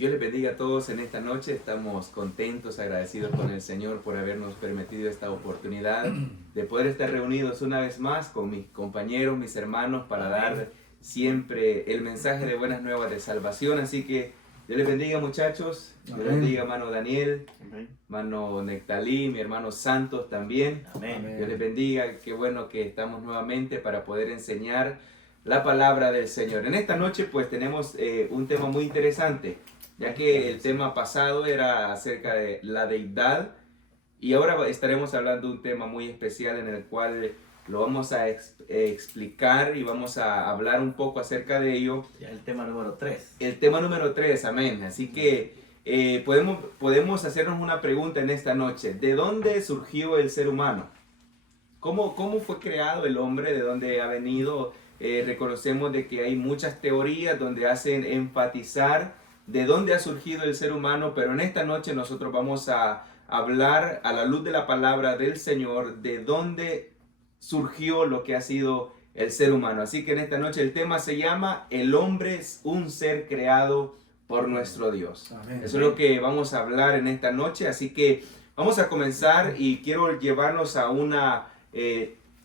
Dios les bendiga a todos en esta noche. Estamos contentos, agradecidos con el Señor por habernos permitido esta oportunidad de poder estar reunidos una vez más con mis compañeros, mis hermanos, para dar siempre el mensaje de buenas nuevas de salvación. Así que Dios les bendiga, muchachos. Dios les bendiga, hermano Daniel, hermano Nectalí, mi hermano Santos también. Amén. Dios les bendiga. Qué bueno que estamos nuevamente para poder enseñar la palabra del Señor. En esta noche pues tenemos un tema muy interesante, ya que el tema pasado era acerca de la deidad, y ahora estaremos hablando de un tema muy especial en el cual lo vamos a explicar y vamos a hablar un poco acerca de ello. Ya el tema número 3. El tema número 3, amén. Así que podemos hacernos una pregunta en esta noche. ¿De dónde surgió el ser humano? ¿Cómo fue creado el hombre? ¿De dónde ha venido? Reconocemos de que hay muchas teorías donde hacen enfatizar de dónde ha surgido el ser humano, pero en esta noche nosotros vamos a hablar a la luz de la palabra del Señor de dónde surgió lo que ha sido el ser humano. Así que en esta noche el tema se llama El hombre es un ser creado por nuestro Dios. Amén. Eso es lo que vamos a hablar en esta noche, así que vamos a comenzar y quiero llevarnos a una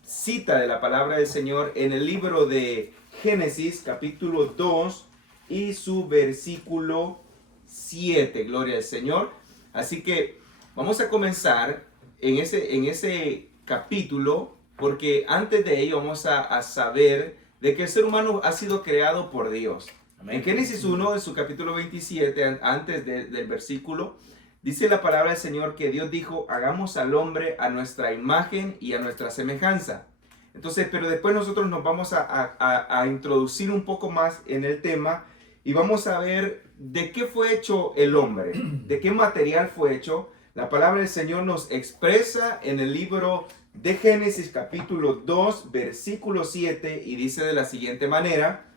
cita de la palabra del Señor en el libro de Génesis capítulo 2 y su versículo 7, gloria al Señor. Así que vamos a comenzar en ese capítulo, porque antes de ello vamos a saber de que el ser humano ha sido creado por Dios. Amén. En Génesis 1, en su capítulo 27, antes del versículo, dice la palabra del Señor que Dios dijo, hagamos al hombre a nuestra imagen y a nuestra semejanza. Entonces, pero después nosotros nos vamos a introducir un poco más en el tema y vamos a ver de qué fue hecho el hombre, de qué material fue hecho. La palabra del Señor nos expresa en el libro de Génesis capítulo 2, versículo 7, y dice de la siguiente manera: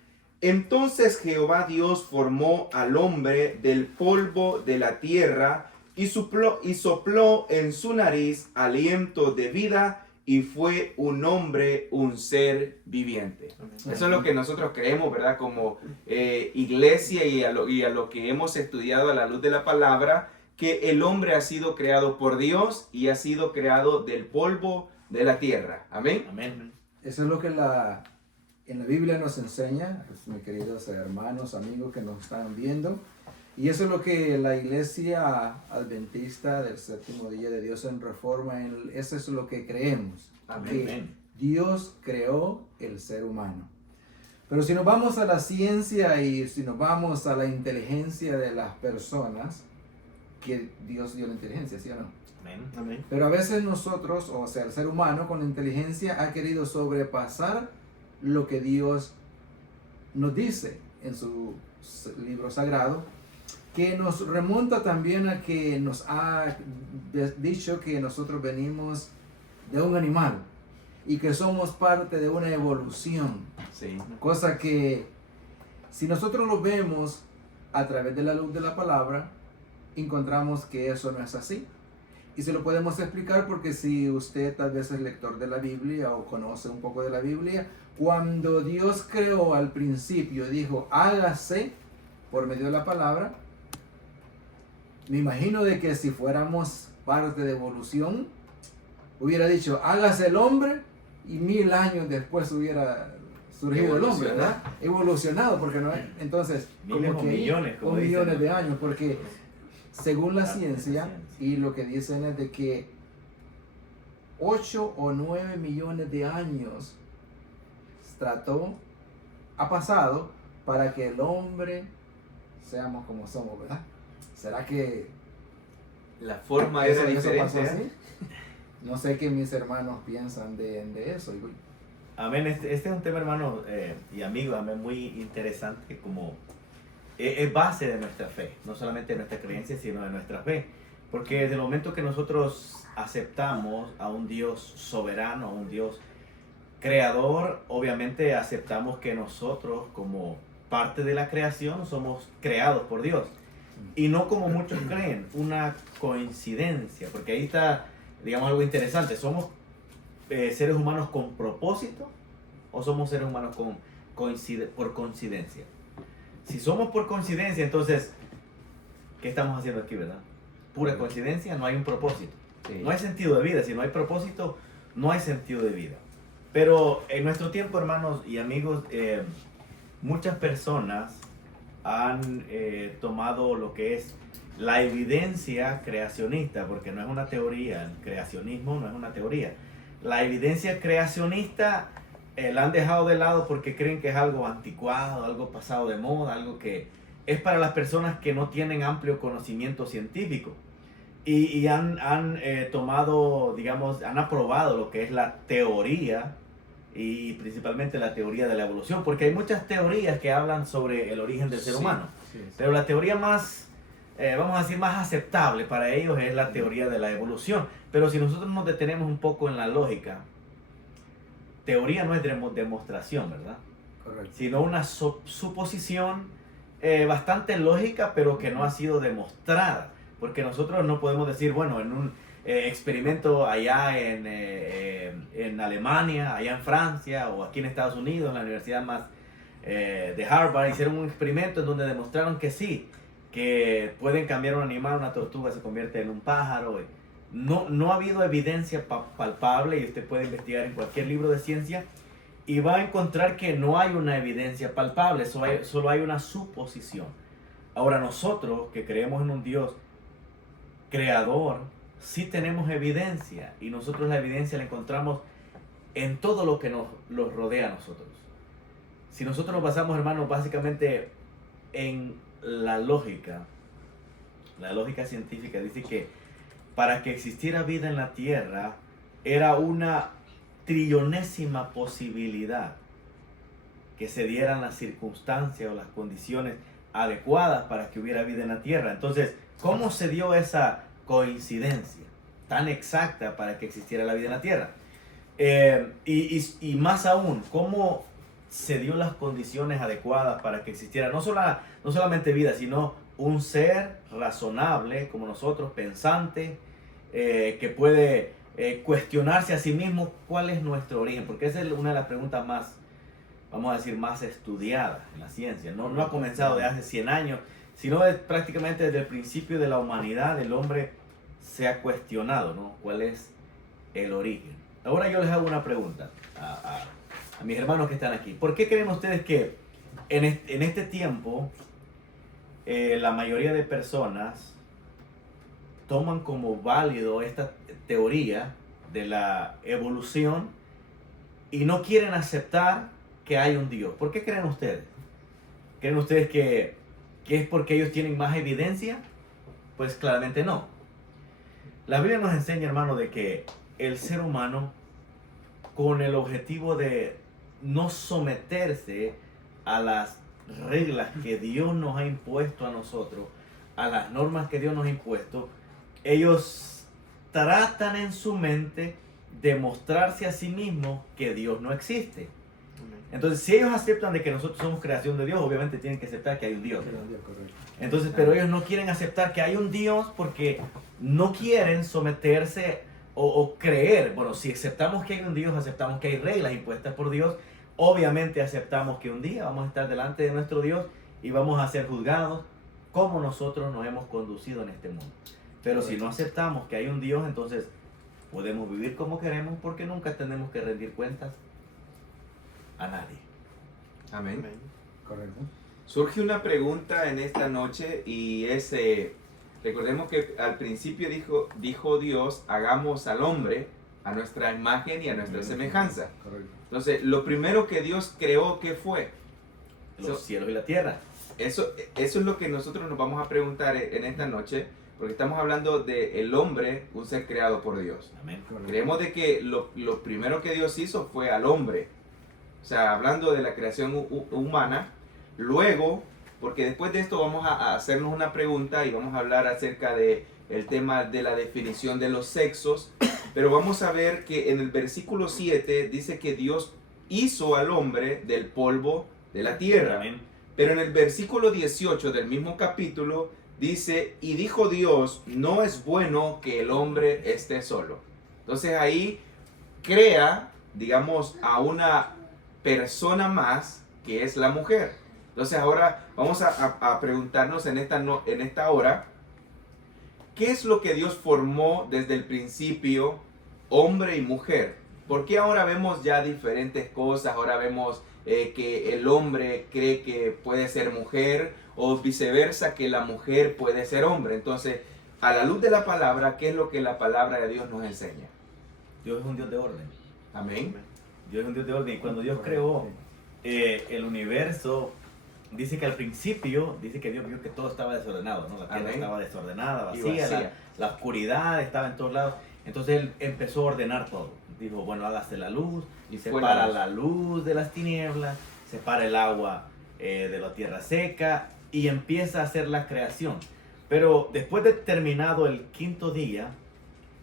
entonces Jehová Dios formó al hombre del polvo de la tierra y sopló en su nariz aliento de vida, y fue un hombre, un ser viviente. Eso es lo que nosotros creemos, ¿verdad? Como iglesia y a lo que hemos estudiado a la luz de la palabra, que el hombre ha sido creado por Dios y ha sido creado del polvo de la tierra. Amén. Amén. Eso es lo que en la Biblia nos enseña, mis queridos hermanos, amigos que nos están viendo. Y eso es lo que la iglesia adventista del séptimo día de Dios en Reforma, eso es lo que creemos. Amén. Que Dios creó el ser humano. Pero si nos vamos a la ciencia y si nos vamos a la inteligencia de las personas, que Dios dio la inteligencia, ¿sí o no? Amén. Amén. Pero a veces nosotros, o sea, el ser humano con la inteligencia ha querido sobrepasar lo que Dios nos dice en su libro sagrado, que nos remonta también a que nos ha dicho que nosotros venimos de un animal y que somos parte de una evolución. Sí. Cosa que si nosotros lo vemos a través de la luz de la palabra, encontramos que eso no es así. Y se lo podemos explicar porque si usted tal vez es lector de la Biblia o conoce un poco de la Biblia, cuando Dios creó al principio, dijo, hágase por medio de la palabra, me imagino de que si fuéramos parte de evolución, hubiera dicho, hágase el hombre, y 1000 años después hubiera surgido el hombre, ¿verdad? Evolucionado, porque no, entonces, Miles o millones, como o dicen, millones ¿no? de años, porque según la ciencia, ciencia. y lo que dicen es de que 8 o 9 millones de años ha pasado para que el hombre seamos como somos, ¿verdad? ¿Será que La forma era eso pasó diferente. así? No sé qué mis hermanos piensan de eso. Amén. Este es un tema, hermano y amigo, amén, muy interesante, como es base de nuestra fe, no solamente de nuestra creencia, sino de nuestra fe. Porque desde el momento que nosotros aceptamos a un Dios soberano, a un Dios creador, obviamente aceptamos que nosotros, como parte de la creación, somos creados por Dios. Y no como muchos creen, una coincidencia, porque ahí está, digamos, algo interesante. ¿Somos seres humanos con propósito o somos seres humanos por coincidencia? Si somos por coincidencia, entonces ¿qué estamos haciendo aquí, verdad? Pura coincidencia, no hay un propósito. Sí. No hay sentido de vida. Si no hay propósito, no hay sentido de vida. Pero en nuestro tiempo, hermanos y amigos, muchas personas han tomado lo que es la evidencia creacionista, porque no es una teoría, el creacionismo no es una teoría. La evidencia creacionista la han dejado de lado porque creen que es algo anticuado, algo pasado de moda, algo que es para las personas que no tienen amplio conocimiento científico. Y han tomado, digamos, han aprobado lo que es la teoría y principalmente la teoría de la evolución, porque hay muchas teorías que hablan sobre el origen del ser humano, pero la teoría más, vamos a decir, más aceptable para ellos es la teoría de la evolución. Pero si nosotros nos detenemos un poco en la lógica, teoría no es demostración, ¿verdad? Correcto. Sino una suposición bastante lógica, pero que no ha sido demostrada. Porque nosotros no podemos decir, bueno, en un experimento allá en Alemania, allá en Francia o aquí en Estados Unidos, en la universidad más de Harvard, hicieron un experimento en donde demostraron que sí, que pueden cambiar un animal, una tortuga se convierte en un pájaro. No ha habido evidencia palpable, y usted puede investigar en cualquier libro de ciencia y va a encontrar que no hay una evidencia palpable, solo hay una suposición. Ahora nosotros que creemos en un Dios creador, sí tenemos evidencia, y nosotros la evidencia la encontramos en todo lo que nos rodea a nosotros. Si nosotros nos basamos, hermanos, básicamente en la lógica científica dice que para que existiera vida en la tierra era una trillonésima posibilidad que se dieran las circunstancias o las condiciones adecuadas para que hubiera vida en la tierra. Entonces, ¿cómo se dio esa coincidencia tan exacta para que existiera la vida en la tierra? Y más aún, ¿cómo se dio las condiciones adecuadas para que existiera no solamente vida, sino un ser razonable como nosotros, pensante, que puede cuestionarse a sí mismo cuál es nuestro origen? Porque esa es una de las preguntas más, vamos a decir, más estudiadas en la ciencia. No ha comenzado de hace 100 años, sino prácticamente desde el principio de la humanidad. El hombre se ha cuestionado, ¿no?, cuál es el origen. Ahora yo les hago una pregunta a mis hermanos que están aquí. ¿Por qué creen ustedes que en este tiempo la mayoría de personas toman como válido esta teoría de la evolución y no quieren aceptar que hay un Dios? ¿Por qué creen ustedes? ¿Creen ustedes que es porque ellos tienen más evidencia? Pues claramente no. La Biblia nos enseña, hermano, de que el ser humano, con el objetivo de no someterse a las reglas que Dios nos ha impuesto a nosotros, a las normas que Dios nos ha impuesto, ellos tratan en su mente de mostrarse a sí mismos que Dios no existe. Entonces, si ellos aceptan de que nosotros somos creación de Dios, obviamente tienen que aceptar que hay un Dios. Entonces, pero ellos no quieren aceptar que hay un Dios porque no quieren someterse o creer. Bueno, si aceptamos que hay un Dios, aceptamos que hay reglas impuestas por Dios, obviamente aceptamos que un día vamos a estar delante de nuestro Dios y vamos a ser juzgados como nosotros nos hemos conducido en este mundo. Pero si no aceptamos que hay un Dios, entonces podemos vivir como queremos porque nunca tenemos que rendir cuentas a nadie. Amén. Correcto. Surge una pregunta en esta noche y es, recordemos que al principio dijo Dios, hagamos al hombre a nuestra imagen y a nuestra semejanza. Correcto. Entonces, lo primero que Dios creó, ¿qué fue? Los cielos y la tierra. Eso es lo que nosotros nos vamos a preguntar en esta noche, porque estamos hablando del hombre, un ser creado por Dios. Amén. Creemos de que lo primero que Dios hizo fue al hombre. O sea, hablando de la creación humana. Luego, porque después de esto vamos a hacernos una pregunta y vamos a hablar acerca de el tema de la definición de los sexos. Pero vamos a ver que en el versículo 7 dice que Dios hizo al hombre del polvo de la tierra. Amén. Pero en el versículo 18 del mismo capítulo dice, y dijo Dios, no es bueno que el hombre esté solo. Entonces ahí crea, digamos, a una persona más que es la mujer. Entonces ahora vamos a preguntarnos en esta hora, ¿qué es lo que Dios formó desde el principio, hombre y mujer? ¿Por qué ahora vemos ya diferentes cosas? Ahora vemos que el hombre cree que puede ser mujer o viceversa, que la mujer puede ser hombre. Entonces, a la luz de la palabra, ¿qué es lo que la palabra de Dios nos enseña? Dios es un Dios de orden. Amén. Dios es un Dios de orden. Y cuando Dios creó el universo, dice que al principio, dice que Dios vio que todo estaba desordenado, ¿no? La tierra Amén. estaba desordenada, Y vacía, vacía. la oscuridad estaba en todos lados. Entonces Él empezó a ordenar todo. Dijo, bueno, hágase la luz, Y fue separa la luz. la luz de las tinieblas, separa el agua de la tierra seca y empieza a hacer la creación. Pero después de terminado el quinto día,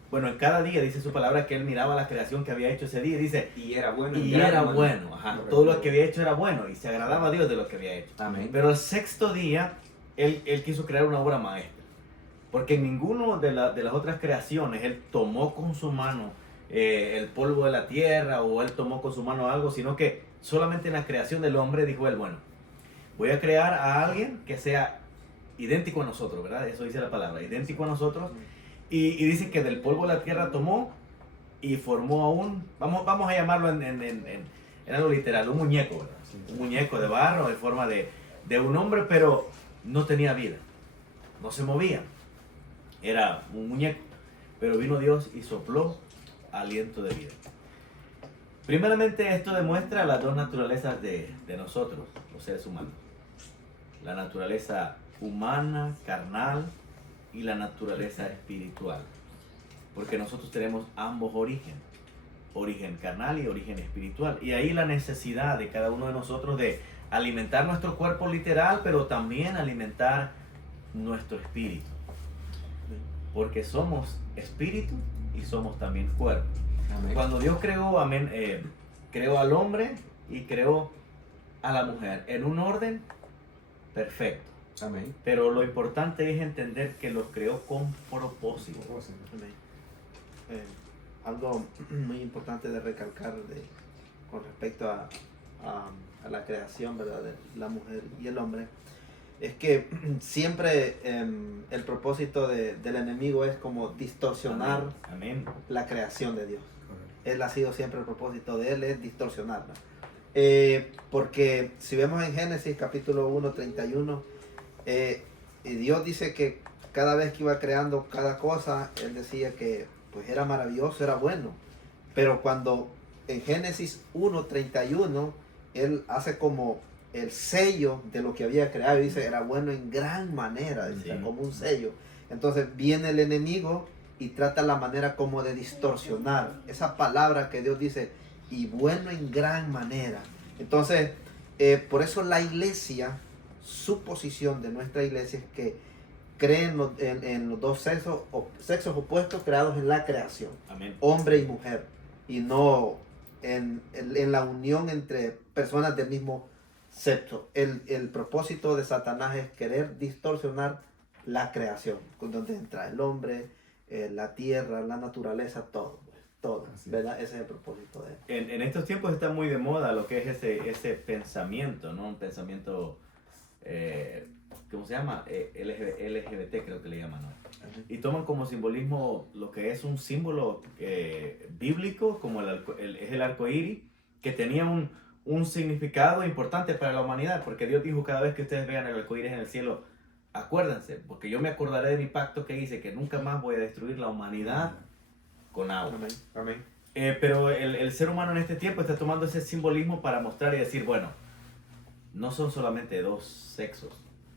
bueno, en cada día dice su palabra que Él miraba la creación que había hecho ese día y dice, Y era bueno. y gran era bueno. bueno, ajá, todo lo que había hecho era bueno y se agradaba a Dios de lo que había hecho. Amén. Pero el sexto día, él quiso crear una obra maestra. Porque en ninguno de las otras creaciones Él tomó con su mano el polvo de la tierra o Él tomó con su mano algo, sino que solamente en la creación del hombre dijo Él, bueno, voy a crear a alguien que sea idéntico a nosotros, ¿verdad? Eso dice la palabra, idéntico a nosotros. Y dice que del polvo de la tierra tomó y formó a vamos a llamarlo en algo literal, un muñeco, ¿verdad? Un muñeco de barro en forma de un hombre, pero no tenía vida, no se movía, era un muñeco, pero vino Dios y sopló aliento de vida. Primeramente esto demuestra las dos naturalezas de nosotros, los seres humanos, la naturaleza humana, carnal, y la naturaleza espiritual, porque nosotros tenemos ambos origen carnal y origen espiritual, y ahí la necesidad de cada uno de nosotros de alimentar nuestro cuerpo literal, pero también alimentar nuestro espíritu, porque somos espíritu y somos también cuerpo. Amén. Cuando Dios creó, creó al hombre y creó a la mujer en un orden perfecto. Amén. Pero lo importante es entender que los creó con propósito. Amén. Algo muy importante de recalcar con respecto a la creación, ¿verdad?, de la mujer y el hombre, es que siempre el propósito del enemigo es como distorsionar Amén. la creación de Dios. Él ha sido siempre el propósito de él, es distorsionarla. Porque si vemos en Génesis capítulo 1, 31, y Dios dice que cada vez que iba creando cada cosa, Él decía que pues era maravilloso, era bueno. Pero cuando en Génesis 1:31, Él hace como el sello de lo que había creado, y dice era bueno en gran manera, decía, Sí. como un sello. Entonces viene el enemigo y trata la manera como de distorsionar esa palabra que Dios dice, y bueno en gran manera. Entonces, por eso la iglesia, su posición de nuestra iglesia es que creen en los dos sexos opuestos creados en la creación, Amén. hombre y mujer, y no en la unión entre personas del mismo sexo. El propósito de Satanás es querer distorsionar la creación, donde entra el hombre, la tierra, la naturaleza, todo, Así es. ¿verdad? Ese es el propósito de él. En estos tiempos está muy de moda lo que es ese pensamiento, ¿no? Un pensamiento, ¿cómo se llama? LGBT creo que le llaman, ¿no? Y toman como simbolismo lo que es un símbolo bíblico, como es el arco iris, que tenía un significado importante para la humanidad, porque Dios dijo, cada vez que ustedes vean el arco iris en el cielo, acuérdense, porque yo me acordaré de mi pacto que hice, que nunca más voy a destruir la humanidad con agua. Amén. Amén. Pero el ser humano en este tiempo está tomando ese simbolismo para mostrar y decir, bueno, no son solamente dos sexos,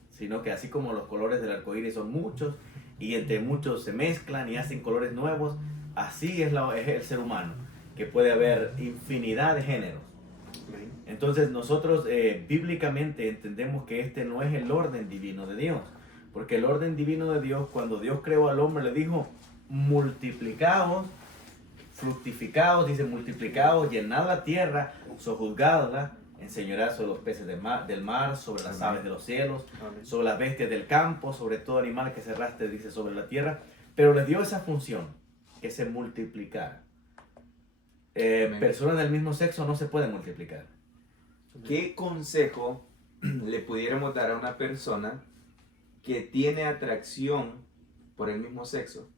sino que así como los colores del arco iris son muchos, y entre muchos se mezclan y hacen colores nuevos, así es el ser humano, que puede haber infinidad de géneros. Amén. Entonces nosotros bíblicamente entendemos que este no es el orden divino de Dios, porque el orden divino de Dios, cuando Dios creó al hombre, le dijo, multiplicaos, fructificaos, dice multiplicaos, llenad la tierra, sojuzgadla, enseñoread sobre los peces del mar, sobre las aves de los cielos, Amén. sobre las bestias del campo, sobre todo animal que se arrastre, dice, sobre la tierra, pero les dio esa función, que se multiplicara. Amén. Personas del mismo sexo no se pueden multiplicar. ¿Qué consejo le pudiéramos dar a una persona que tiene atracción por el mismo sexo?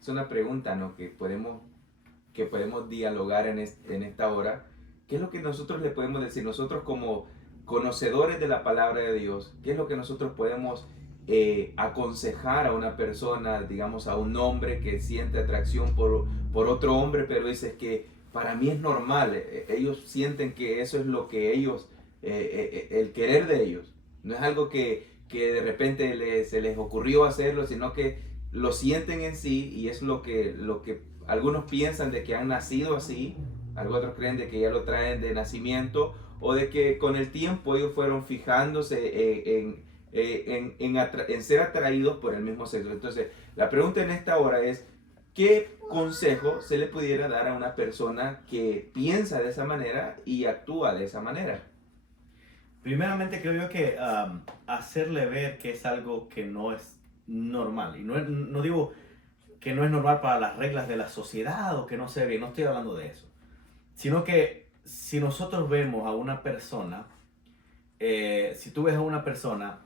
Es una pregunta, ¿no?, que podemos dialogar en esta hora. ¿Qué es lo que nosotros le podemos decir? Nosotros como conocedores de la palabra de Dios, ¿qué es lo que nosotros podemos aconsejar a una persona, digamos a un hombre que siente atracción por otro hombre, pero dice que para mí es normal, ellos sienten que eso es lo que ellos, el querer de ellos, no es algo que de repente se les ocurrió hacerlo, sino que lo sienten en sí, y es lo que algunos piensan de que han nacido así, otros creen de que ya lo traen de nacimiento, o de que con el tiempo ellos fueron fijándose en ser atraídos por el mismo sexo. Entonces, la pregunta en esta hora es, ¿qué consejo se le pudiera dar a una persona que piensa de esa manera y actúa de esa manera? Primeramente creo yo que hacerle ver que es algo que no es normal. Y no digo que no es normal para las reglas de la sociedad o que no se ve bien, no estoy hablando de eso. Sino que si nosotros vemos a una persona, si tú ves a una persona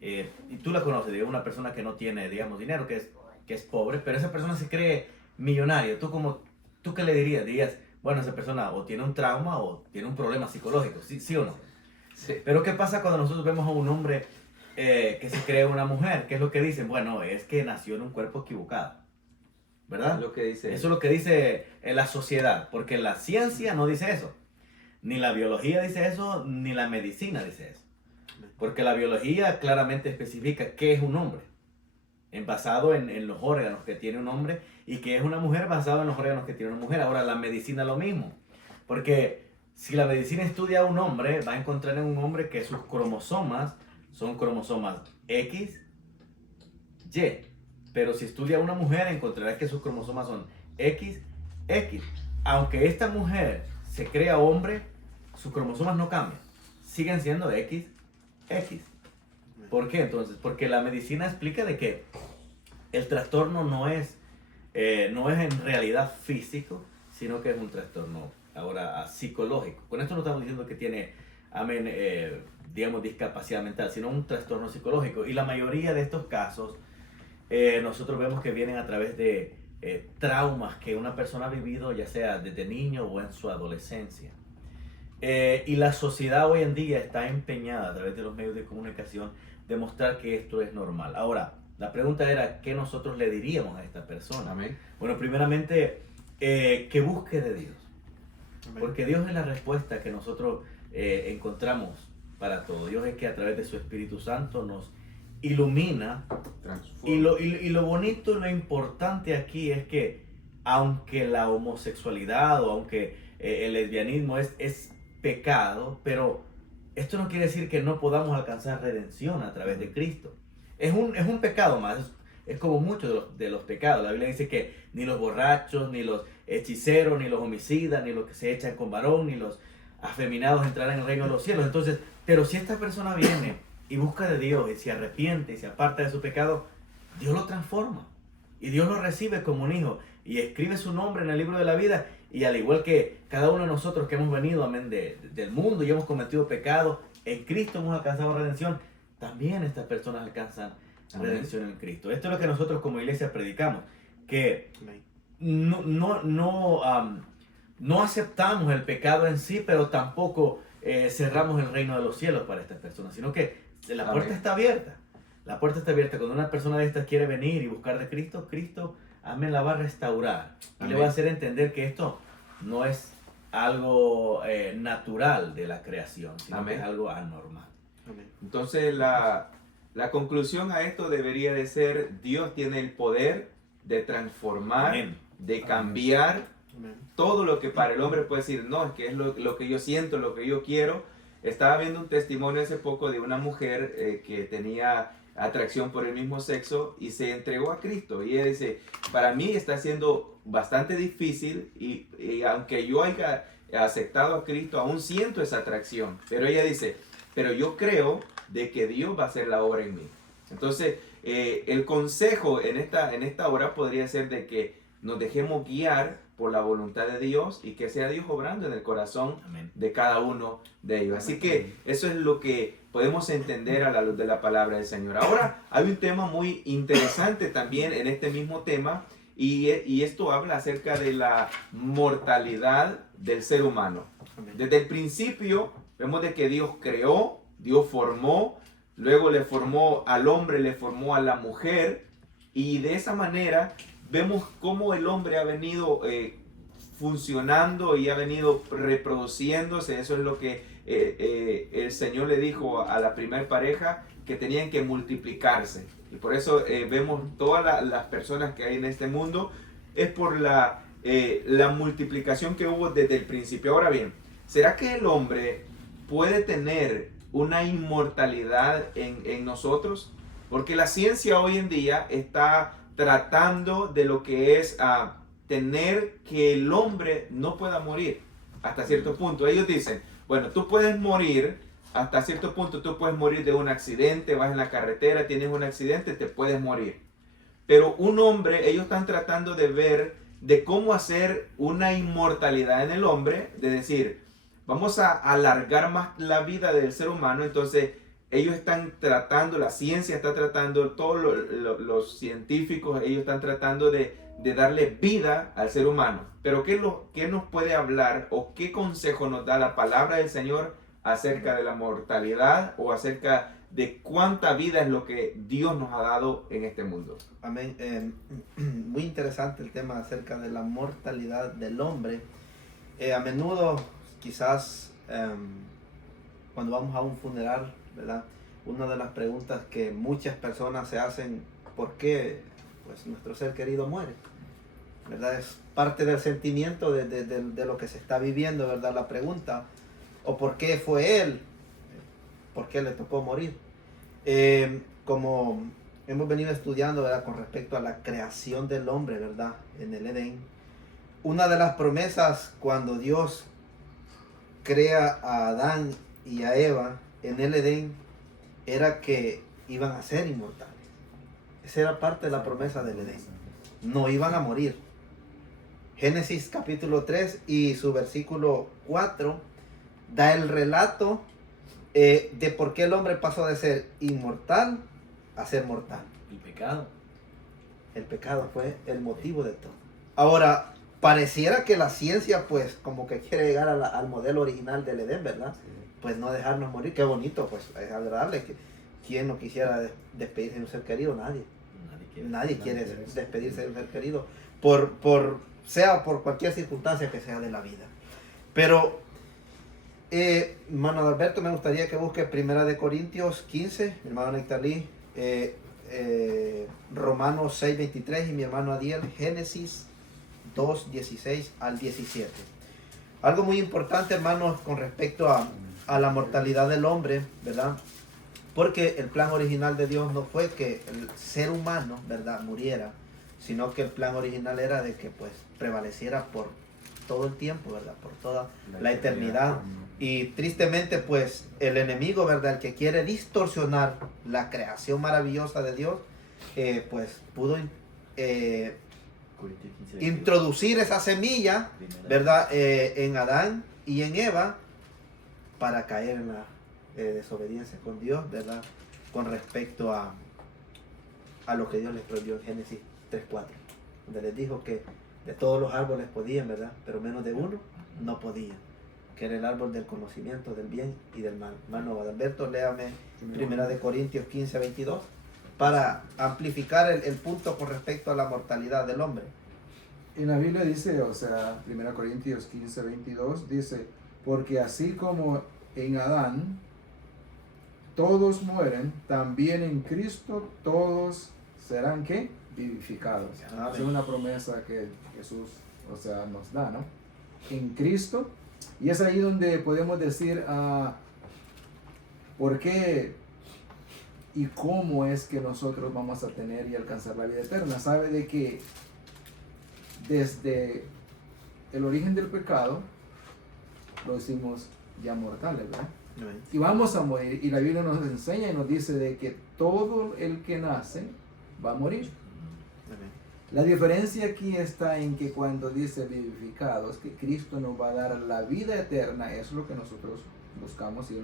y tú la conoces, digamos, una persona que no tiene, digamos, dinero, que es pobre, pero esa persona se cree millonario, ¿tú qué le dirías? Dirías, bueno, esa persona o tiene un trauma o tiene un problema psicológico, ¿sí o no? Sí. Pero ¿qué pasa cuando nosotros vemos a un hombre que se cree una mujer? ¿Qué es lo que dicen? Bueno, es que nació en un cuerpo equivocado, ¿verdad? Lo que dice. Eso es lo que dice la sociedad, porque la ciencia no dice eso. Ni la biología dice eso, ni la medicina dice eso. Porque la biología claramente especifica qué es un hombre, basado en los órganos que tiene un hombre, y qué es una mujer basado en los órganos que tiene una mujer. Ahora, la medicina lo mismo, porque si la medicina estudia a un hombre, va a encontrar en un hombre que sus cromosomas son cromosomas X, Y. Pero si estudia a una mujer, encontrará que sus cromosomas son X, X. Aunque esta mujer se crea hombre, sus cromosomas no cambian. Siguen siendo X, X. ¿Por qué entonces? Porque la medicina explica de que el trastorno no es en realidad físico, sino que es un trastorno ahora psicológico. Con esto no estamos diciendo que tiene, digamos, discapacidad mental, sino un trastorno psicológico. Y la mayoría de estos casos nosotros vemos que vienen a través de traumas que una persona ha vivido, ya sea desde niño o en su adolescencia. Y la sociedad hoy en día está empeñada a través de los medios de comunicación de mostrar que esto es normal. Ahora, la pregunta era, ¿qué nosotros le diríamos a esta persona? Amén. Bueno, primeramente, que busque de Dios. Amén. Porque Dios es la respuesta que nosotros encontramos para todo. Dios es que a través de su Espíritu Santo nos ilumina. Transforma. Y lo bonito y lo importante aquí es que aunque la homosexualidad o aunque el lesbianismo es pecado, pero esto no quiere decir que no podamos alcanzar redención a través de Cristo. Es un pecado más, es como muchos de los pecados. La Biblia dice que ni los borrachos, ni los hechiceros, ni los homicidas, ni los que se echan con varón, ni los afeminados entrarán en el reino de los cielos. Entonces, pero si esta persona viene y busca de Dios y se arrepiente y se aparta de su pecado, Dios lo transforma y Dios lo recibe como un hijo y escribe su nombre en el libro de la vida. Y al igual que cada uno de nosotros que hemos venido, amén, del mundo y hemos cometido pecado, en Cristo hemos alcanzado redención, también estas personas alcanzan redención en Cristo. Esto es lo que nosotros como iglesia predicamos, que no aceptamos el pecado en sí, pero tampoco cerramos el reino de los cielos para estas personas, sino que la puerta está abierta. La puerta está abierta. Cuando una persona de estas quiere venir y buscar de Cristo, Cristo, amén, la va a restaurar. Y le va a hacer entender que esto no es algo natural de la creación, sino Amén. que es algo anormal. Amén. Entonces la conclusión a esto debería de ser, Dios tiene el poder de transformar, Amén. de cambiar Amén. todo lo que para el hombre puede decir, no, es que es lo que yo siento, lo que yo quiero. Estaba viendo un testimonio hace poco de una mujer que tenía atracción por el mismo sexo y se entregó a Cristo. Y ella dice, para mí está siendo bastante difícil y aunque yo haya aceptado a Cristo, aún siento esa atracción. Pero ella dice, pero yo creo de que Dios va a hacer la obra en mí. Entonces, el consejo en esta hora podría ser de que nos dejemos guiar por la voluntad de Dios y que sea Dios obrando en el corazón Amén. de cada uno de ellos. Así que eso es lo que podemos entender a la luz de la palabra del Señor. Ahora hay un tema muy interesante también en este mismo tema y esto habla acerca de la mortalidad del ser humano. Desde el principio vemos de que Dios creó, Dios formó, luego le formó al hombre, le formó a la mujer y de esa manera vemos cómo el hombre ha venido funcionando y ha venido reproduciéndose. Eso es lo que el Señor le dijo a la primera pareja, que tenían que multiplicarse. Y por eso vemos todas las personas que hay en este mundo, es por la multiplicación que hubo desde el principio. Ahora bien, ¿será que el hombre puede tener una inmortalidad en nosotros? Porque la ciencia hoy en día está tratando de lo que es tener que el hombre no pueda morir hasta cierto punto. Ellos dicen, bueno, tú puedes morir hasta cierto punto, tú puedes morir de un accidente, vas en la carretera, tienes un accidente, te puedes morir. Pero un hombre, ellos están tratando de ver de cómo hacer una inmortalidad en el hombre, de decir, vamos a alargar más la vida del ser humano. Entonces ellos están tratando, la ciencia está tratando, todos los científicos, ellos están tratando de darle vida al ser humano. Pero ¿qué nos puede hablar o qué consejo nos da la palabra del Señor acerca de la mortalidad o acerca de cuánta vida es lo que Dios nos ha dado en este mundo? Amén. Muy interesante el tema acerca de la mortalidad del hombre. A menudo, quizás, cuando vamos a un funeral, ¿verdad? Una de las preguntas que muchas personas se hacen, ¿por qué pues, nuestro ser querido muere? ¿Verdad? Es parte del sentimiento de lo que se está viviendo, ¿verdad? La pregunta, ¿o por qué fue él? ¿Por qué le tocó morir? Como hemos venido estudiando, ¿verdad? Con respecto a la creación del hombre, ¿verdad? En el Edén. Una de las promesas cuando Dios crea a Adán y a Eva en el Edén era que iban a ser inmortales. Esa era parte de la promesa del Edén. No iban a morir. Génesis capítulo 3 y su versículo 4 da el relato de por qué el hombre pasó de ser inmortal a ser mortal. El pecado. El pecado fue el motivo de todo. Ahora, pareciera que la ciencia pues como que quiere llegar al modelo original del Edén, ¿verdad? Pues no dejarnos morir. Qué bonito, pues es agradable. ¿Quién no quisiera despedirse de un ser querido? Nadie. Nadie quiere despedirse de un ser querido. Sea por cualquier circunstancia que sea de la vida. Pero, hermano Alberto, me gustaría que busque 1 Corintios 15, mi hermano Nectalí, Romanos 6:23 y mi hermano Adiel, Génesis 2:16 al 17. Algo muy importante, hermanos, con respecto a la mortalidad del hombre, ¿verdad? Porque el plan original de Dios no fue que el ser humano, ¿verdad?, muriera, sino que el plan original era de que pues prevaleciera por todo el tiempo, ¿verdad?, por toda la eternidad. Y tristemente pues el enemigo, ¿verdad?, el que quiere distorsionar la creación maravillosa de Dios, pues pudo introducir esa semilla, ¿verdad?, en Adán y en Eva para caer en la desobediencia con Dios, ¿verdad?, con respecto a lo que Dios les prohibió en Génesis 3:4, donde les dijo que de todos los árboles podían, ¿verdad?, pero menos de uno no podían, que era el árbol del conocimiento del bien y del mal. Hermano Adalberto, léame 1 Corintios 15:22 para amplificar el punto con respecto a la mortalidad del hombre. En la Biblia dice, o sea, 1 Corintios 15:22 dice, porque así como en Adán todos mueren, también en Cristo todos serán, ¿qué?, vivificados. Amén. Es una promesa que Jesús, o sea, nos da, ¿no? En Cristo. Y es ahí donde podemos decir por qué y cómo es que nosotros vamos a tener y alcanzar la vida eterna. Sabe de que desde el origen del pecado lo hicimos ya mortales, ¿verdad? Amén. Y vamos a morir, y la Biblia nos enseña y nos dice de que todo el que nace va a morir. Amén. La diferencia aquí está en que cuando dice vivificados, que Cristo nos va a dar la vida eterna, eso es lo que nosotros buscamos y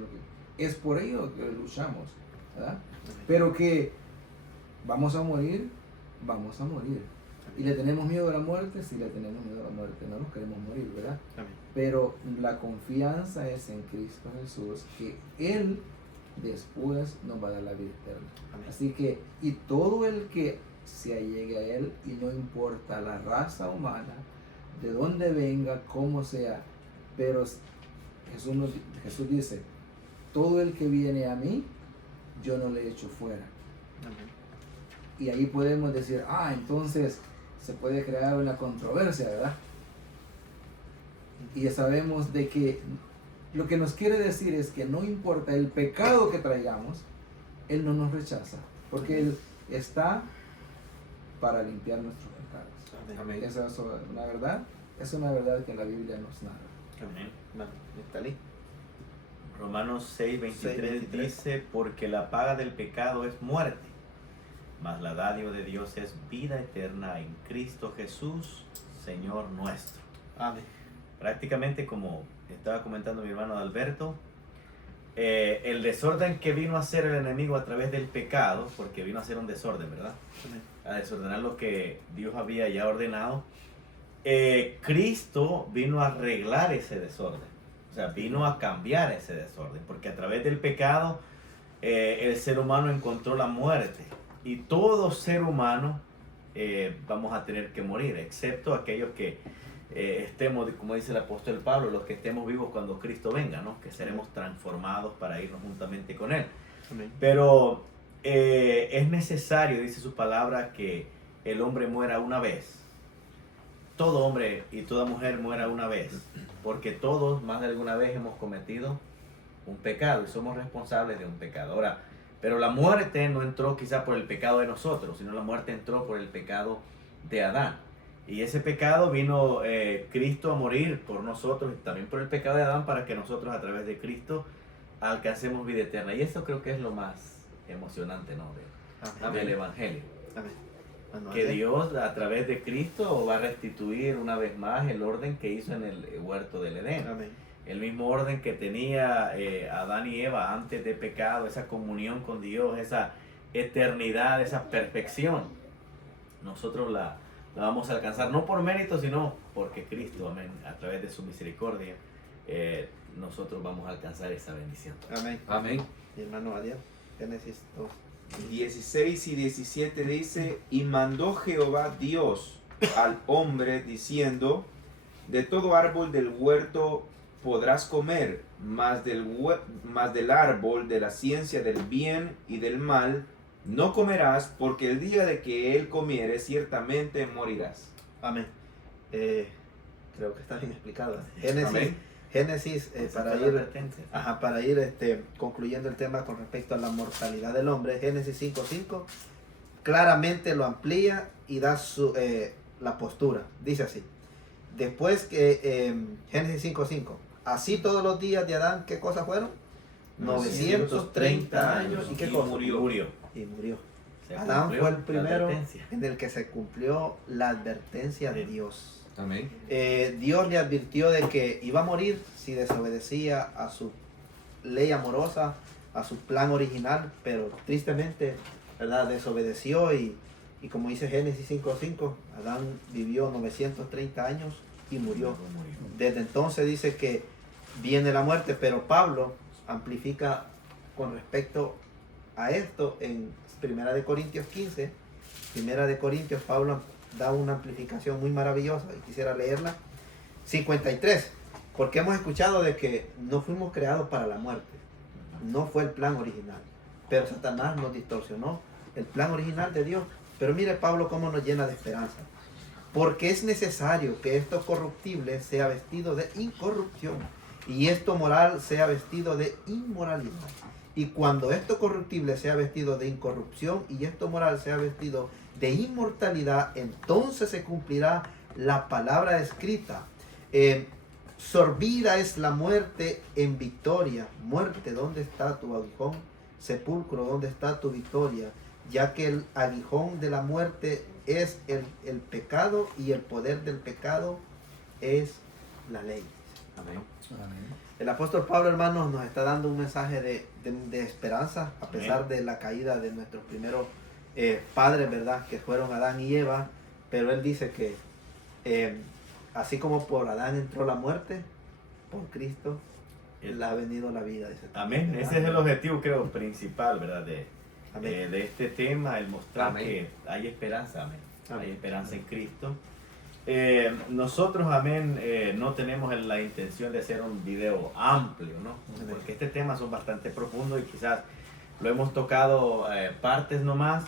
es por ello que luchamos, ¿verdad? Pero que vamos a morir, vamos a morir. ¿Y le tenemos miedo a la muerte? Sí, le tenemos miedo a la muerte, no nos queremos morir, ¿verdad? Amén. Pero la confianza es en Cristo Jesús, que Él después nos va a dar la vida eterna. Amén. Así que, y todo el que se allegue a Él, y no importa la raza humana, de dónde venga, cómo sea, pero Jesús dice, todo el que viene a mí, yo no le echo fuera. Amén. Y ahí podemos decir, entonces se puede crear una controversia, ¿verdad? Y ya sabemos de que lo que nos quiere decir es que no importa el pecado que traigamos, Él no nos rechaza, porque Él está para limpiar nuestros pecados. Amén. Esa es una verdad, es una verdad que la Biblia nos narra. Amén. Hermano, ¿Nestalí? Romanos 6:23 6:23. dice, porque la paga del pecado es muerte, mas la dádiva de Dios es vida eterna en Cristo Jesús, Señor nuestro. Amén. Prácticamente, como estaba comentando mi hermano Alberto, el desorden que vino a hacer el enemigo a través del pecado, porque vino a hacer un desorden, ¿verdad? Amén. A desordenar lo que Dios había ya ordenado. Cristo vino a arreglar ese desorden, o sea, vino a cambiar ese desorden, porque a través del pecado el ser humano encontró la muerte, y todo ser humano vamos a tener que morir, excepto aquellos que estemos, como dice el apóstol Pablo, los que estemos vivos cuando Cristo venga, ¿no? Que seremos transformados para irnos juntamente con Él. Amén. Pero es necesario, dice su palabra, que el hombre muera una vez. Todo hombre y toda mujer muera una vez, porque todos más de alguna vez hemos cometido un pecado y somos responsables de un pecado. Ahora, pero la muerte no entró quizá por el pecado de nosotros, sino la muerte entró por el pecado de Adán. Y ese pecado vino Cristo a morir por nosotros y también por el pecado de Adán, para que nosotros a través de Cristo alcancemos vida eterna. Y eso creo que es lo más emocionante, ¿no? Amén. Del Evangelio. Amén. Bueno, Que Dios a través de Cristo va a restituir una vez más el orden que hizo en el huerto del Edén. Amén. El mismo orden que tenía Adán y Eva antes de pecado, esa comunión con Dios, esa eternidad, esa perfección. Nosotros la vamos a alcanzar, no por mérito, sino porque Cristo, amén, a través de su misericordia, nosotros vamos a alcanzar esa bendición. Amén. Amén. Mi hermano Adiel, Génesis 2. 16 y 17 dice, y mandó Jehová Dios al hombre diciendo, de todo árbol del huerto podrás comer, mas del árbol de la ciencia del bien y del mal no comerás, porque el día de que él comiere ciertamente morirás. Amén. Creo que está bien explicado. Amén. Génesis Esa para fue la ir, advertencia. para ir concluyendo el tema con respecto a la mortalidad del hombre, Génesis 5:5 claramente lo amplía y da la postura. Dice así. Después que Génesis 5:5, así todos los días de Adán, ¿qué cosas fueron? 930 años. ¿Y qué Y cosa? murió. Y murió. Se Adán cumplió fue el la primero advertencia. en el que se cumplió la advertencia de Dios. Amén. Dios le advirtió de que iba a morir si desobedecía a su ley amorosa, a su plan original, pero tristemente, ¿verdad? Desobedeció y como dice Génesis 5:5, Adán vivió 930 años y murió. Desde entonces dice que viene la muerte, pero Pablo amplifica con respecto a esto en 1 de Corintios 15. 1 de Corintios, Pablo da una amplificación muy maravillosa y quisiera leerla. 53. Porque hemos escuchado de que no fuimos creados para la muerte. No fue el plan original. Pero Satanás nos distorsionó el plan original de Dios. Pero mire Pablo cómo nos llena de esperanza. Porque es necesario que esto corruptible sea vestido de incorrupción y esto moral sea vestido de inmoralidad. Y cuando esto corruptible sea vestido de incorrupción y esto moral sea vestido de inmortalidad, entonces se cumplirá la palabra escrita. Sorbida es la muerte en victoria. Muerte, ¿dónde está tu aguijón? Sepulcro, ¿dónde está tu victoria? Ya que el aguijón de la muerte es el pecado y el poder del pecado es la ley. Amén. El apóstol Pablo, hermanos, nos está dando un mensaje de esperanza a pesar de la caída de nuestros primeros padres, ¿verdad? Que fueron Adán y Eva. Pero él dice que así como por Adán entró la muerte, por Cristo ha venido la vida. Dice. Amén. Ese es el objetivo, creo, principal, ¿verdad? Amén. De este tema, el mostrar Amén. que hay esperanza, amén. Amén. Hay esperanza en Cristo. Nosotros, amén, no tenemos la intención de hacer un video amplio, ¿no? Amén. Porque este tema son bastante profundos y quizás lo hemos tocado partes nomás,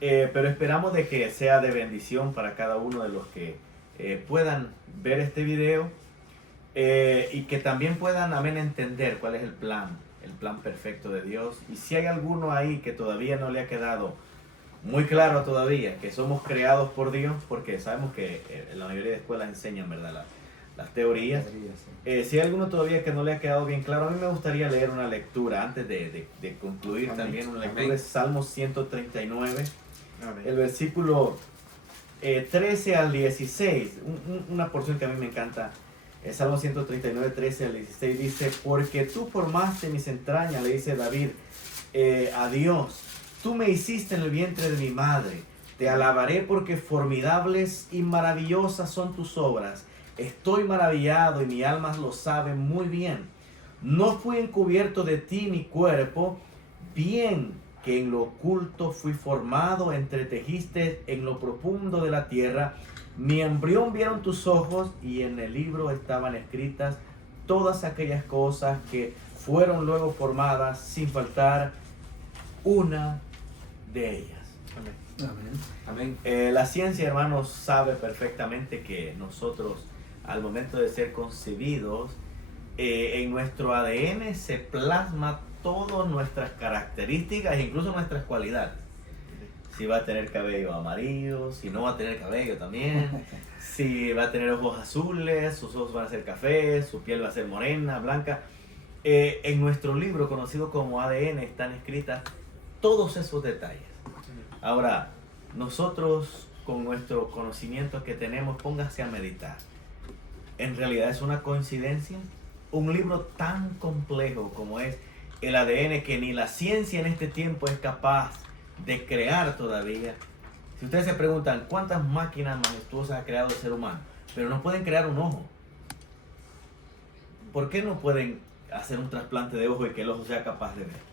pero esperamos de que sea de bendición para cada uno de los que puedan ver este video y que también puedan, amén, entender cuál es el plan perfecto de Dios. Y si hay alguno ahí que todavía no le ha quedado muy claro todavía que somos creados por Dios, porque sabemos que la mayoría de escuelas enseñan, ¿verdad?, las teorías. Si hay alguno todavía que no le ha quedado bien claro, a mí me gustaría leer una lectura antes de concluir. Amén. También una lectura Amén. de Salmo 139, Amén. el versículo 13 al 16, una porción que a mí me encanta. El Salmo 139, 13 al 16 dice: porque tú formaste mis entrañas, le dice David a Dios, tú me hiciste en el vientre de mi madre, te alabaré porque formidables y maravillosas son tus obras. Estoy maravillado y mi alma lo sabe muy bien. No fui encubierto de ti mi cuerpo, bien que en lo oculto fui formado, entretejiste en lo profundo de la tierra. Mi embrión vieron tus ojos y en el libro estaban escritas todas aquellas cosas que fueron luego formadas sin faltar una de ellas. Amén. La ciencia, hermanos, sabe perfectamente que nosotros, al momento de ser concebidos, en nuestro ADN se plasma todas nuestras características e incluso nuestras cualidades. Si va a tener cabello amarillo, si no va a tener cabello también, si va a tener ojos azules, sus ojos van a ser cafés, su piel va a ser morena, blanca. En nuestro libro conocido como ADN están escritas todos esos detalles. Ahora, nosotros con nuestro conocimiento que tenemos, póngase a meditar. ¿En realidad es una coincidencia? Un libro tan complejo como es el ADN, que ni la ciencia en este tiempo es capaz de crear todavía. Si ustedes se preguntan cuántas máquinas majestuosas ha creado el ser humano, pero no pueden crear un ojo. ¿Por qué no pueden hacer un trasplante de ojo y que el ojo sea capaz de ver?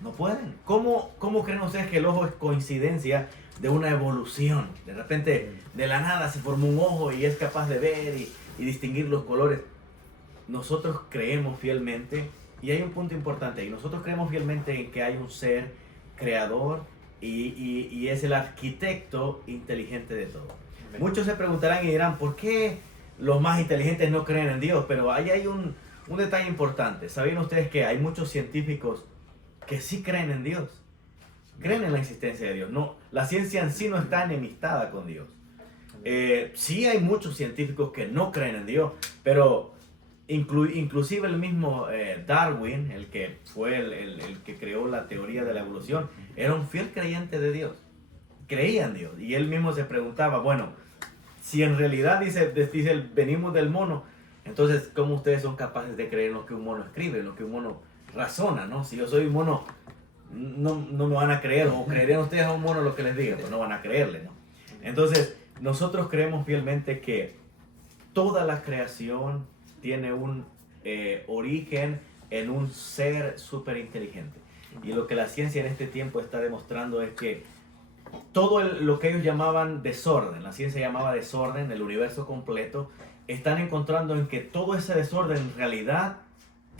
No pueden. ¿Cómo creen ustedes que el ojo es coincidencia de una evolución? De repente, de la nada se formó un ojo y es capaz de ver y distinguir los colores. Nosotros creemos fielmente, y hay un punto importante ahí, nosotros creemos fielmente en que hay un ser creador y es el arquitecto inteligente de todo. Amén. Muchos se preguntarán y dirán, ¿por qué los más inteligentes no creen en Dios? Pero ahí hay un detalle importante. ¿Sabían ustedes que hay muchos científicos que sí creen en Dios? Creen en la existencia de Dios. No, la ciencia en sí no está enemistada con Dios. Sí hay muchos científicos que no creen en Dios, pero inclusive el mismo Darwin, el que fue el que creó la teoría de la evolución, era un fiel creyente de Dios. Creía en Dios. Y él mismo se preguntaba, bueno, si en realidad dice venimos del mono, entonces ¿cómo ustedes son capaces de creer en lo que un mono escribe, en lo que un mono razona, ¿no? Si yo soy un mono, no me van a creer, o creerían ustedes a un mono lo que les diga, pues no van a creerle, ¿no? Entonces, nosotros creemos fielmente que toda la creación tiene un origen en un ser súper inteligente. Y lo que la ciencia en este tiempo está demostrando es que todo lo que ellos llamaban desorden, la ciencia llamaba desorden, el universo completo, están encontrando en que todo ese desorden en realidad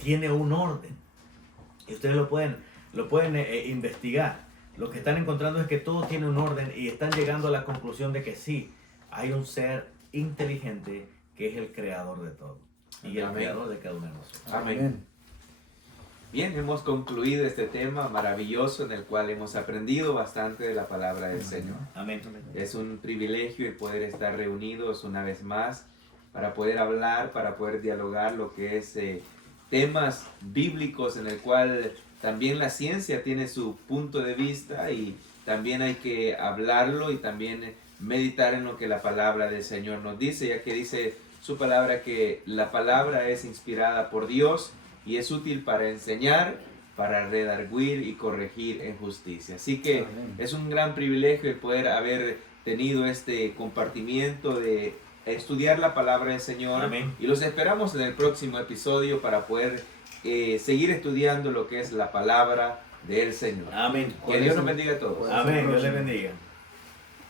tiene un orden. Y ustedes lo pueden investigar. Lo que están encontrando es que todo tiene un orden y están llegando a la conclusión de que sí, hay un ser inteligente que es el creador de todo. Y el Amén. creador de cada uno de nosotros. Amén. Bien, hemos concluido este tema maravilloso en el cual hemos aprendido bastante de la palabra del Señor. Amén. Es un privilegio el poder estar reunidos una vez más para poder hablar, para poder dialogar lo que es temas bíblicos en el cual también la ciencia tiene su punto de vista y también hay que hablarlo y también meditar en lo que la palabra del Señor nos dice, ya que dice su palabra que la palabra es inspirada por Dios y es útil para enseñar, para redarguir y corregir en justicia. Así que Amén. es un gran privilegio el poder haber tenido este compartimiento de estudiar la palabra del Señor. Amén. Y los esperamos en el próximo episodio para poder seguir estudiando lo que es la palabra del Señor. Amén. Que Dios nos bendiga a todos. Amén. Dios les bendiga.